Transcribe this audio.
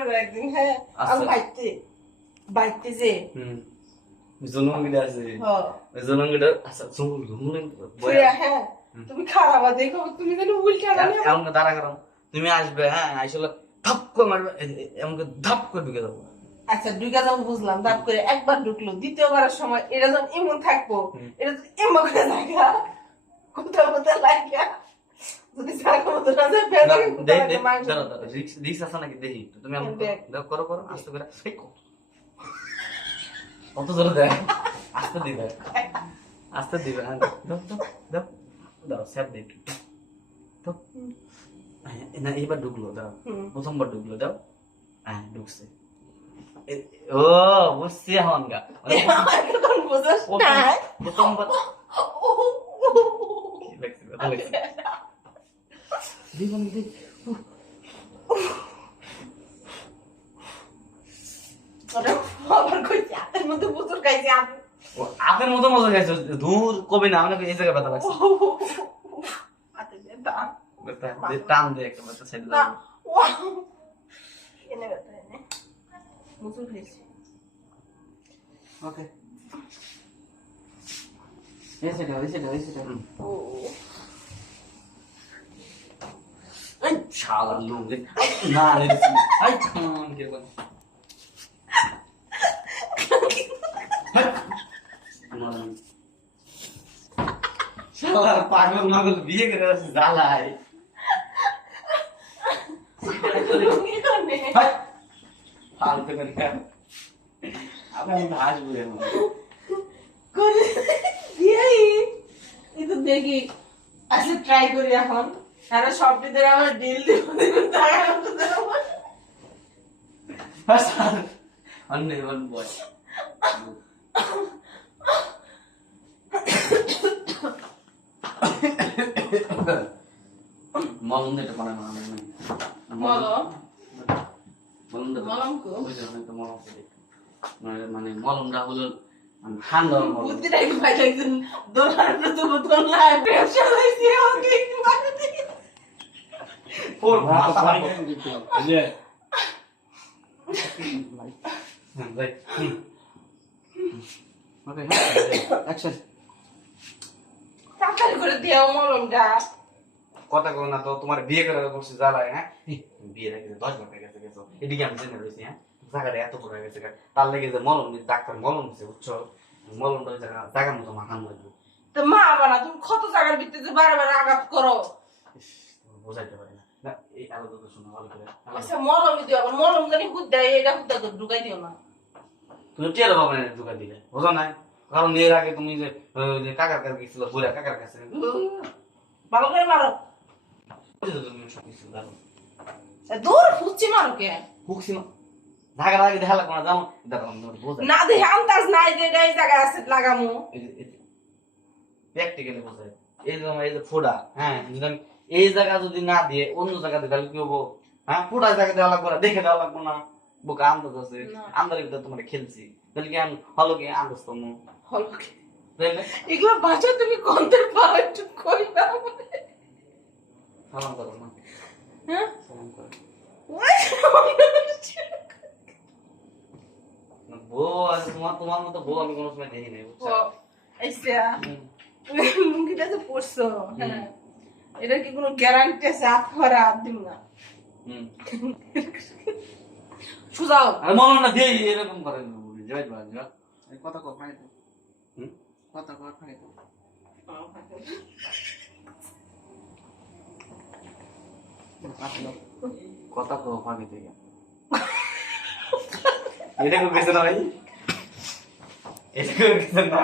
করে একদিন হ্যাঁ আমি বাইতে যে জলঙ্গিটা আছে ওই জলঙ্গিটা আচ্ছা হ্যাঁ তুমি খারাপ দেখো তুমি যেন উল্টা না এমন দাঁড়া করো তুমি আসবে হ্যাঁ আসলে ধাপ করে মারবে এমন ধাপ করে ঢুকে যাবো আচ্ছা ঢুকে যাবো বুঝলাম ধাপ করে একবার ঢুকলো দ্বিতীয়বারের সময় এটা যখন এমন থাকবো এটা তো এমন করে জায়গা কোথাও কোথাও লাগিয়া যদি জায়গা মতো না যায় রিক্স আছে নাকি দেখি তুমি করো করো আস্তে করে কত জোরে দেয় আস্তে দিবে আস্তে দিবে হ্যাঁ দাও দাও স্যাপ দিই তো না এবার ঢুকলো দাও প্রথমবার ঢুকলো দাও হ্যাঁ ঢুকছে ও বুঝছি এখন গা প্রথমবার হাতের মধ্যে প্রচুর খাইছি আপনার মতো মজা খাইছো দূর কবে না আমাকে এই জায়গায় ব্যথা লাগছে টান দিয়ে একটা ব্যথা সাইড ওকে এই সাইড এই শালা লোক না রে আই খান কে বল শালা পাগল মাগল বিয়ে করে আসছে জ্বালায় ফালতু করে আপনি ভাস বুঝে এই তো দেখি আচ্ছা ট্রাই করি এখন তারা সবটিদের আমার ডিল দিব অন্য বল মলম দিতে পারে না মানে মলমটা হলো ঠান্ডা বুদ্ধিটাকে পাইলে একজন দোলার প্রতি বোতল না ব্যবসা হয়েছে ওর ভাষা ওকে অ্যাকশন তাড়াতাড়ি করে দেও মলমটা কথা কো না তো তোমার বিয়ে করে বসে জ্বালায় হ্যাঁ বিয়ে রেখেছে 10 বার গেছে গেছো এদিকে আমি জেনে রয়েছি হ্যাঁ জায়গাটা এত বড় হয়ে গেছে তার লেগে যে মলম ডাক্তার মলম দিছে বুঝছো মলমটা জায়গা মতো মাখান লাগবে তো মা বাবা তুমি কত জায়গার ভিতরে বারবার আঘাত করো বোঝাইতে পারি না না এই আলাদা তো শোনো ভালো করে আচ্ছা মলম দিও আবার মলম জানি হুদ্দা এটা হুদ্দা তো ঢুকাই দিও না তুমি টের পাবে না ঢুকাই দিলে বুঝো না কারণ এর আগে তুমি যে কাকার কাছে গেছিল বুড়া কাকার কাছে ভালো করে মারো তুমি সব কিছু জানো দূর ফুচি মারো কে ফুকছি না ঢাকার আগে দেখা লাগবে না যাও দেখো বোঝা না দেখে আন্দাজ নাই যে এই জায়গায় আছে লাগামু প্র্যাকটিক্যালি বোঝায় এই যে ফোড়া হ্যাঁ যদি আমি এই জায়গা যদি না দিয়ে অন্য জায়গা দিয়ে তাহলে কি হবো হ্যাঁ ফোড়া জায়গা দেওয়া লাগবে না দেখে দেওয়া লাগবে না বোকা আন্দাজ আছে আন্দাজের ভিতরে তোমার খেলছি তাহলে কি হলো কি আন্দাজ তো হলো কি এগুলো বাঁচা তুমি কোনতে পারো একটু কই দাও সালাম করো না হ্যাঁ সালাম করো তোমার মতো বউ আমি কোনো সময় দেখি নাই বুঝছো আইসা লুঙ্গিটা তো পরছো হ্যাঁ এটা কি কোনো গ্যারান্টি আছে আফরা হাত দিব না সুজাও আর মন না দেই এরকম করে জয় বাজা এই কথা কো ফাই তো কথা কো ফাই তো কথা কো ফাই থেকে এটা কো গেছে না ভাই এটা কো গেছে না